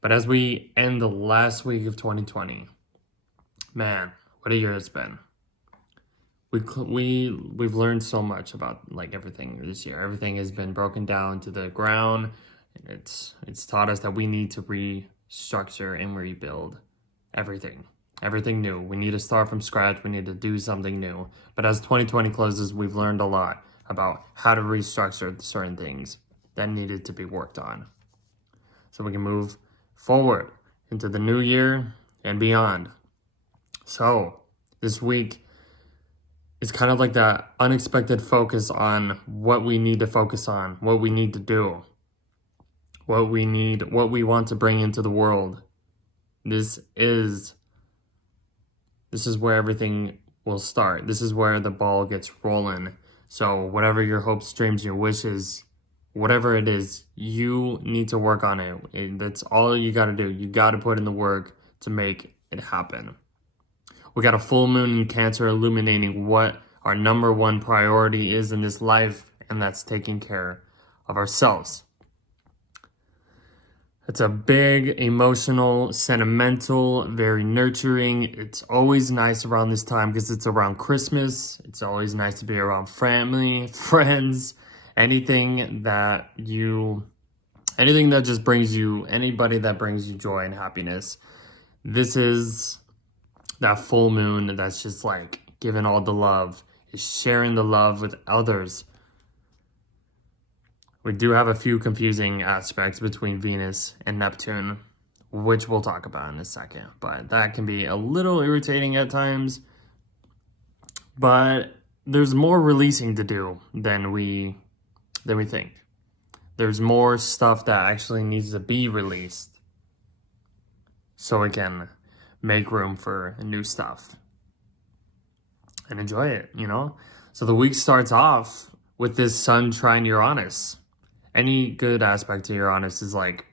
But as we end the last week of 2020, man, what a year it's been. We've learned so much about like everything this year. Everything has been broken down to the ground. And it's taught us that we need to restructure and rebuild everything. Everything new. We need to start from scratch. We need to do something new. But as 2020 closes, we've learned a lot about how to restructure certain things that needed to be worked on. So we can move forward into the new year and beyond. So this week is kind of like that unexpected focus on what we need to focus on, what we need to do, what we want to bring into the world. This is where everything will start. This is where the ball gets rolling. So whatever your hopes, dreams, your wishes, whatever it is, you need to work on it. That's all you got to do. You got to put in the work to make it happen. We got a full moon in Cancer illuminating what our number one priority is in this life, and that's taking care of ourselves. It's a big, emotional, sentimental, very nurturing. It's always nice around this time because it's around Christmas. It's always nice to be around family, friends, anything that just brings you, anybody that brings you joy and happiness. This is that full moon that's just like giving all the love, is sharing the love with others. We do have a few confusing aspects between Venus and Neptune, which we'll talk about in a second, but that can be a little irritating at times. But there's more releasing to do than we think. There's more stuff that actually needs to be released so we can make room for new stuff and enjoy it, So the week starts off with this Sun trine Uranus. Any good aspect to Uranus is like,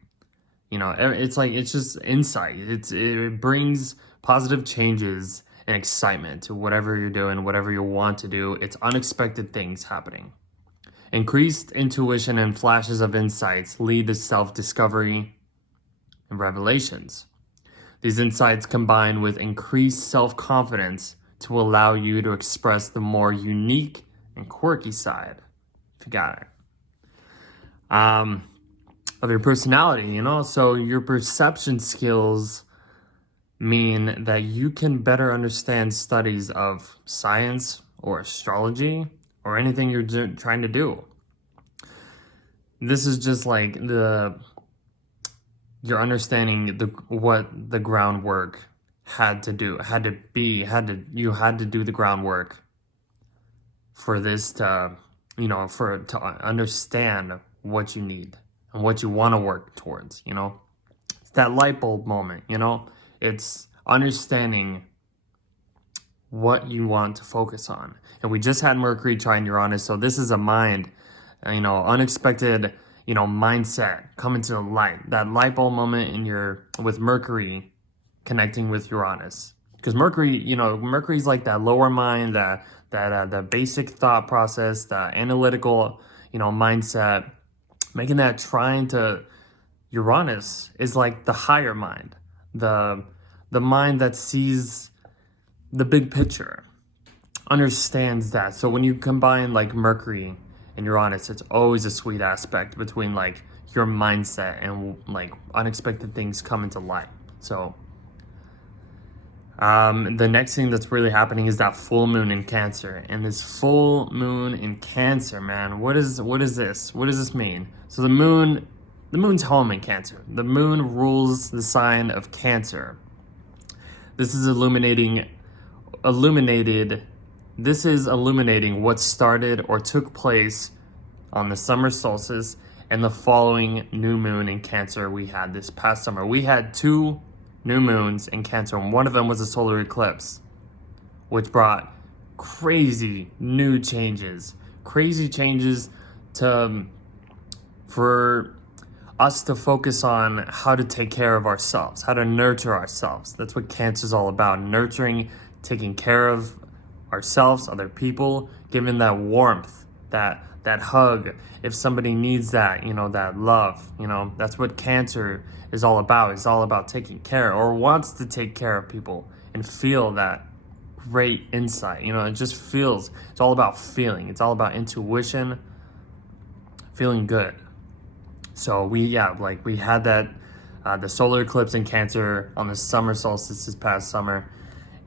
it's just insight. It brings positive changes and excitement to whatever you're doing, whatever you want to do. It's unexpected things happening. Increased intuition and flashes of insights lead to self-discovery and revelations. These insights combine with increased self-confidence to allow you to express the more unique and quirky side, if you got it, of your personality, So your perception skills mean that you can better understand studies of science or astrology or anything you're trying to do. This is just like you're understanding what the groundwork you had to do the groundwork for this to understand what you need and what you want to work towards, It's that light bulb moment, It's understanding what you want to focus on. And we just had Mercury trine Uranus, so this is a mind, unexpected, mindset coming to the light. That light bulb moment with Mercury connecting with Uranus. Because Mercury's like that lower mind, the basic thought process, the analytical, mindset. Making that trine to Uranus is like the higher mind, the mind that sees the big picture, understands that. So when you combine like Mercury and Uranus, it's always a sweet aspect between like your mindset and like unexpected things coming to light. So the next thing that's really happening is that full moon in Cancer. And this full moon in Cancer, man, what is this? What does this mean? So the moon's home in Cancer. The moon rules the sign of Cancer. This is illuminating what started or took place on the summer solstice and the following new moon in Cancer we had this past summer. We had 2 new moons in Cancer, and one of them was a solar eclipse, which brought crazy new changes, for us to focus on how to take care of ourselves, how to nurture ourselves. That's what Cancer's all about, nurturing, taking care of ourselves, other people, giving that warmth that hug, if somebody needs that, that love, that's what Cancer is all about. It's all about taking care, or wants to take care of people and feel that great insight. It just feels, it's all about feeling. It's all about intuition, feeling good. So we had that, the solar eclipse in Cancer on the summer solstice this past summer,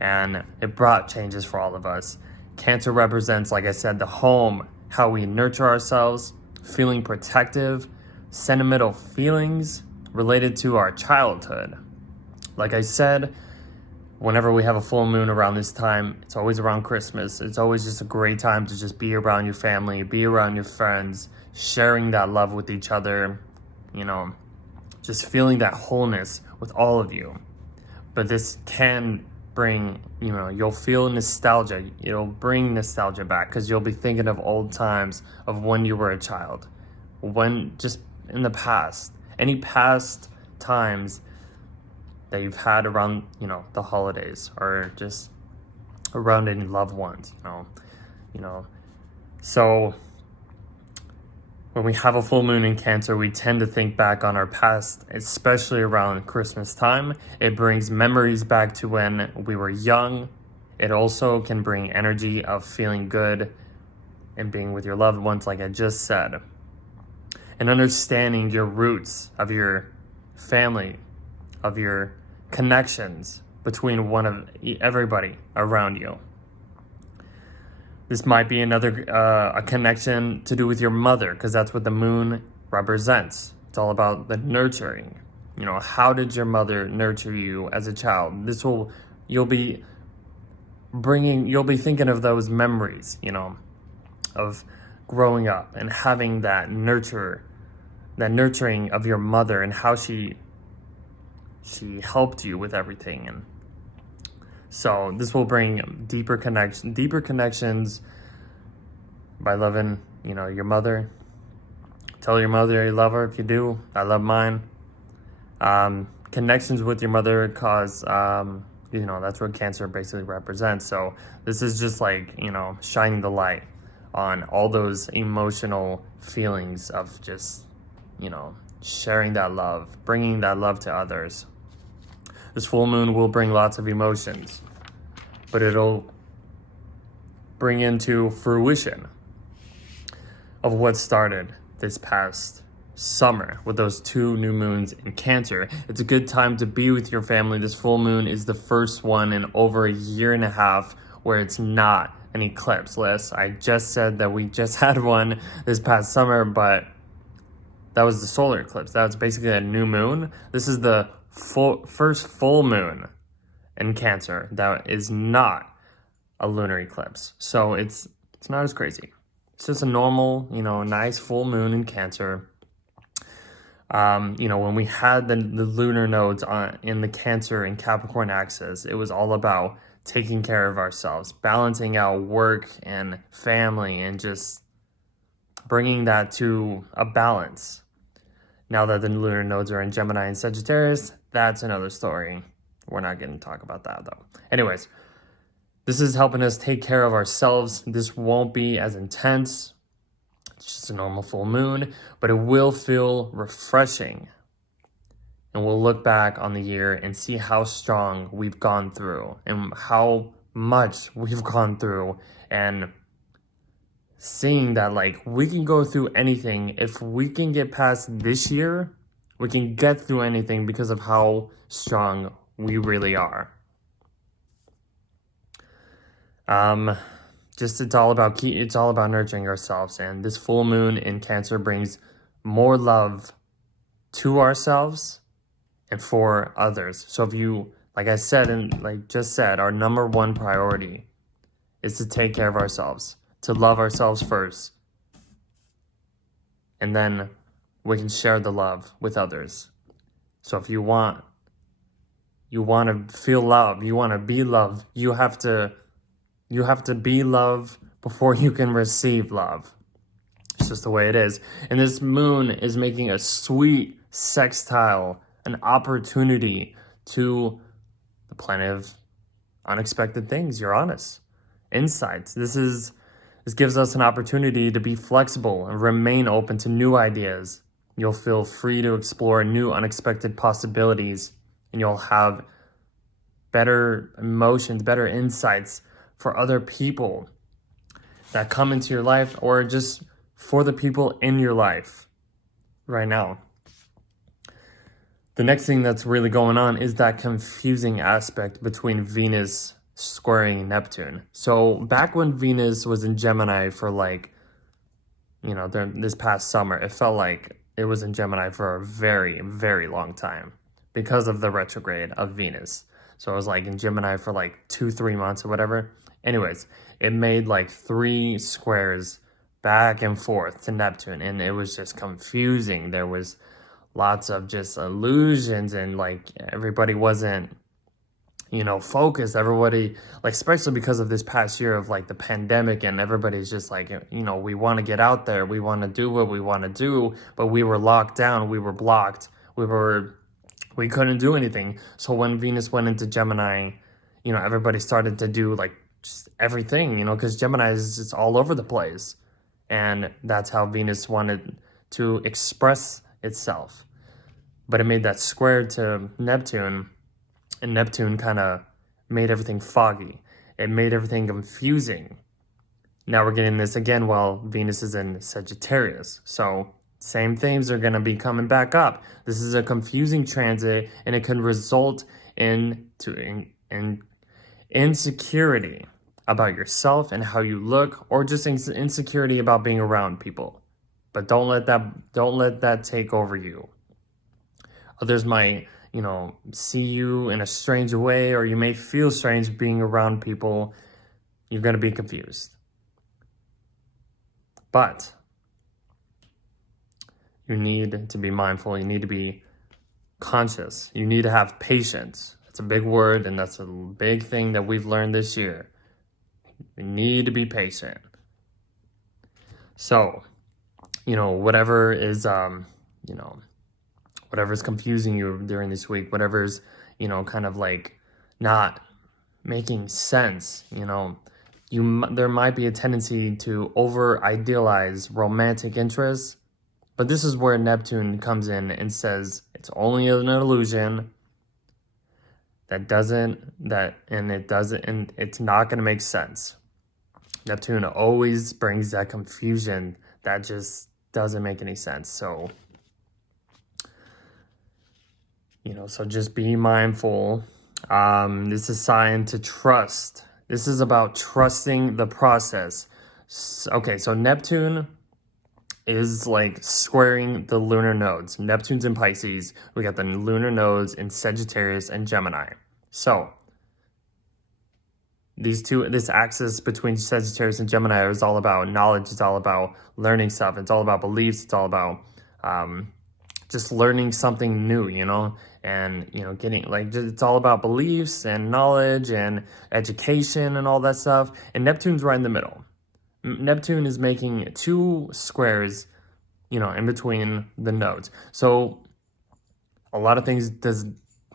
and it brought changes for all of us. Cancer represents, like I said, the home, how we nurture ourselves, feeling protective, sentimental feelings related to our childhood. Like I said, whenever we have a full moon around this time, it's always around Christmas. It's always just a great time to just be around your family, be around your friends, sharing that love with each other, just feeling that wholeness with all of you. But this can bring, you'll feel nostalgia. It'll bring nostalgia back because you'll be thinking of old times of when you were a child, when just in the past, any past times that you've had around, the holidays, or just around any loved ones, So when we have a full moon in Cancer, we tend to think back on our past, especially around Christmas time. It brings memories back to when we were young. It also can bring energy of feeling good and being with your loved ones, like I just said. And understanding your roots of your family, of your connections between everybody around you. This might be another a connection to do with your mother, because that's what the moon represents. It's all about the nurturing. How did your mother nurture you as a child? You'll be thinking of those memories, of growing up and having that nurturing of your mother, and how she helped you with everything. And so this will bring deeper connections by loving, your mother. Tell your mother you love her if you do. I love mine. Connections with your mother cause, that's what Cancer basically represents. So this is just like, shining the light on all those emotional feelings of just, sharing that love, bringing that love to others. This full moon will bring lots of emotions, but it'll bring into fruition of what started this past summer with those 2 new moons in Cancer. It's a good time to be with your family. This full moon is the first one in over a year and a half where it's not an eclipse. I just said that we just had one this past summer, but that was the solar eclipse. That was basically a new moon. This is the first full moon in Cancer that is not a lunar eclipse. So it's not as crazy. It's just a normal, nice full moon in Cancer. When we had the lunar nodes in the Cancer and Capricorn axis, it was all about taking care of ourselves, balancing out work and family, and just bringing that to a balance. Now that the lunar nodes are in Gemini and Sagittarius, that's another story. We're not going to talk about that, though. Anyways, this is helping us take care of ourselves. This won't be as intense. It's just a normal full moon, but it will feel refreshing. And we'll look back on the year and see how strong we've gone through and how much we've gone through, and seeing that we can go through anything. If we can get past this year, we can get through anything because of how strong we really are. It's all about nurturing ourselves, and this full moon in Cancer brings more love to ourselves and for others. So if you, like I said, and just said, our number one priority is to take care of ourselves, to love ourselves first, and then we can share the love with others. So if you want to feel love, you want to be loved, you have to be love before you can receive love. It's just the way it is. And this moon is making a sweet sextile, an opportunity to the planet of unexpected things, Uranus, insights. This is This gives us an opportunity to be flexible and remain open to new ideas. You'll feel free to explore new unexpected possibilities, and you'll have better emotions, better insights for other people that come into your life, or just for the people in your life right now. The next thing that's really going on is that confusing aspect between Venus squaring Neptune. So back when Venus was in Gemini for this past summer, it felt like it was in Gemini for a very, very long time because of the retrograde of Venus. So it was like in Gemini for like 2-3 months or whatever. Anyways, it made like 3 squares back and forth to Neptune, and it was just confusing. There was lots of just illusions, and like everybody wasn't focused. Everybody, like, especially because of this past year of like the pandemic, and everybody's just like, we want to get out there, we want to do what we want to do, but we were locked down, we were blocked, we couldn't do anything. So when Venus went into Gemini, everybody started to do like just everything, because Gemini is just all over the place. And that's how Venus wanted to express itself. But it made that square to Neptune, and Neptune kind of made everything foggy. It made everything confusing. Now we're getting this again while Venus is in Sagittarius. So same things are going to be coming back up. This is a confusing transit, and it can result in insecurity about yourself and how you look, or just insecurity about being around people. But don't let that take over you. Others might, see you in a strange way, or you may feel strange being around people. You're going to be confused. But you need to be mindful. You need to be conscious. You need to have patience. That's a big word, and that's a big thing that we've learned this year. You need to be patient. So, whatever is, whatever's confusing you during this week, whatever's, kind of like not making sense, there might be a tendency to over-idealize romantic interests, but this is where Neptune comes in and says it's only an illusion. It's not going to make sense. Neptune always brings that confusion that just doesn't make any sense. So, so just be mindful. This is a sign to trust. This is about trusting the process. Okay, so Neptune is like squaring the lunar nodes. Neptune's in Pisces. We got the lunar nodes in Sagittarius and Gemini. So this axis between Sagittarius and Gemini is all about knowledge. It's all about learning stuff. It's all about beliefs. It's all about just learning something new, and getting it's all about beliefs and knowledge and education and all that stuff. And Neptune's right in the middle. Neptune is making 2 squares, in between the nodes. So a lot of things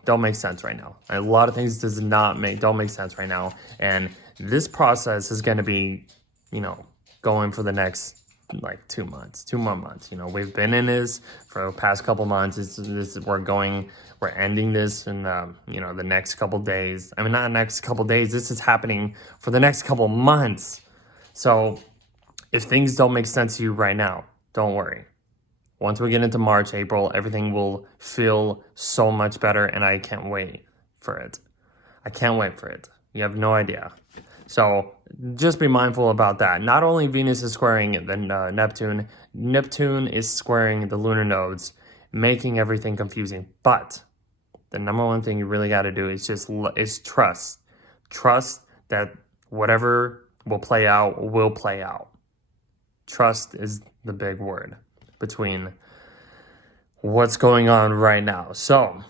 don't make sense right now. A lot of things don't make sense right now. And this process is going to be, going for the next 2 more months. We've been in this for the past couple months. We're ending this in the next couple days. I mean, not next couple days. This is happening for the next couple months. So if things don't make sense to you right now, don't worry. Once we get into March, April, everything will feel so much better, and I can't wait for it. You have no idea. So just be mindful about that. Not only Venus is squaring the Neptune, Neptune is squaring the lunar nodes, making everything confusing. But the number one thing you really got to do is trust. Trust that whatever will play out. Trust is the big word between what's going on right now. So,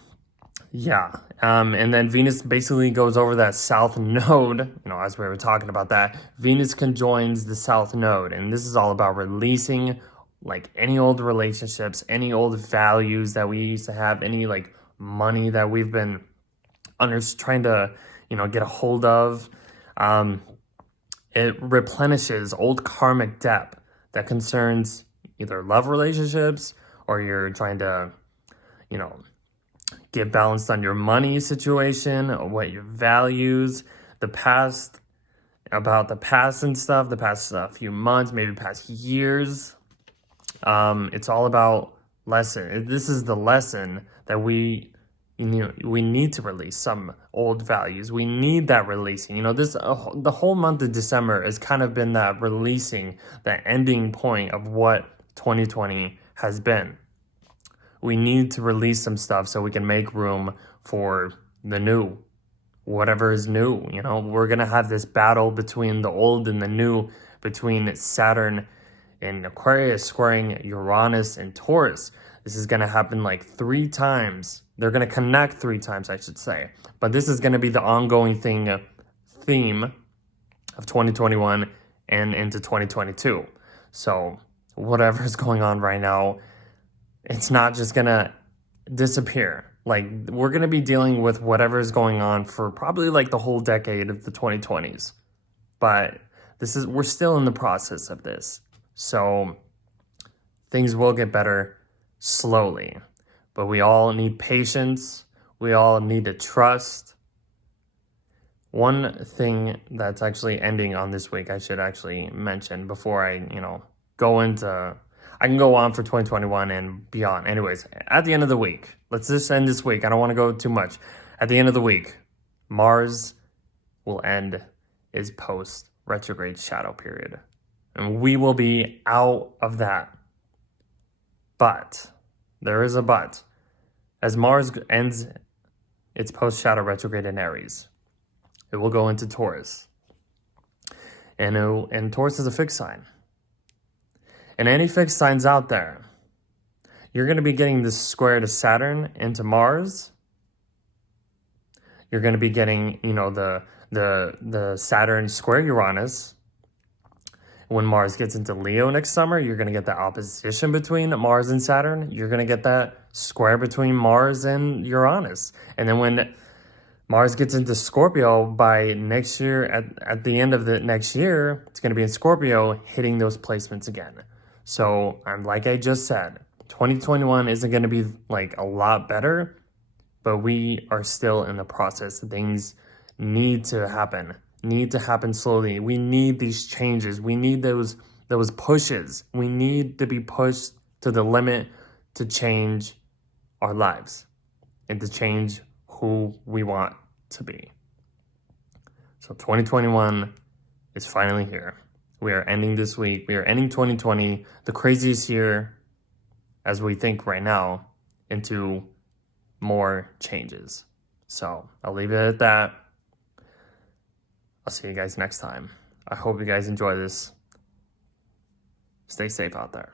yeah. And then Venus basically goes over that south node, as we were talking about that. Venus conjoins the south node, and this is all about releasing any old relationships, any old values that we used to have, any money that we've been trying to, get a hold of. It replenishes old karmic debt that concerns either love relationships or you're trying to, you know, get balanced on your money situation, or what your values, the past, about the past and stuff, the past few months, maybe past years. It's all about lesson. This is the lesson that we need to release some old values. We need that releasing. The whole month of December has kind of been that releasing, that ending point of what 2020 has been. We need to release some stuff so we can make room for the new, whatever is new. We're going to have this battle between the old and the new, between Saturn and Aquarius squaring Uranus and Taurus. This is going to happen like 3 times. They're going to connect 3 times, I should say. But this is going to be the ongoing theme of 2021 and into 2022. So whatever is going on right now, it's not just going to disappear. Like, we're going to be dealing with whatever is going on for probably like the whole decade of the 2020s. But we're still in the process of this. So things will get better slowly. But we all need patience. We all need to trust. One thing that's actually ending on this week, I should actually mention before I, go into... I can go on for 2021 and beyond. Anyways, at the end of the week, let's just end this week. I don't want to go too much. At the end of the week, Mars will end its post-retrograde shadow period. And we will be out of that. But, there is a but. As Mars ends its post-shadow retrograde in Aries, it will go into Taurus. And Taurus is a fixed sign. And any fixed signs out there, you're going to be getting this square to Saturn into Mars. You're going to be getting, the Saturn square Uranus. When Mars gets into Leo next summer, you're going to get the opposition between Mars and Saturn. You're going to get that square between Mars and Uranus. And then when Mars gets into Scorpio by next year, at the end of the next year, it's going to be in Scorpio, hitting those placements again. So, like I just said, 2021 isn't going to be like a lot better, but we are still in the process. Things need to happen slowly. We need these changes. We need those pushes. We need to be pushed to the limit to change our lives and to change who we want to be. So 2021 is finally here. We are ending this week. We are ending 2020, the craziest year as we think right now, into more changes. So I'll leave it at that. I'll see you guys next time. I hope you guys enjoy this. Stay safe out there.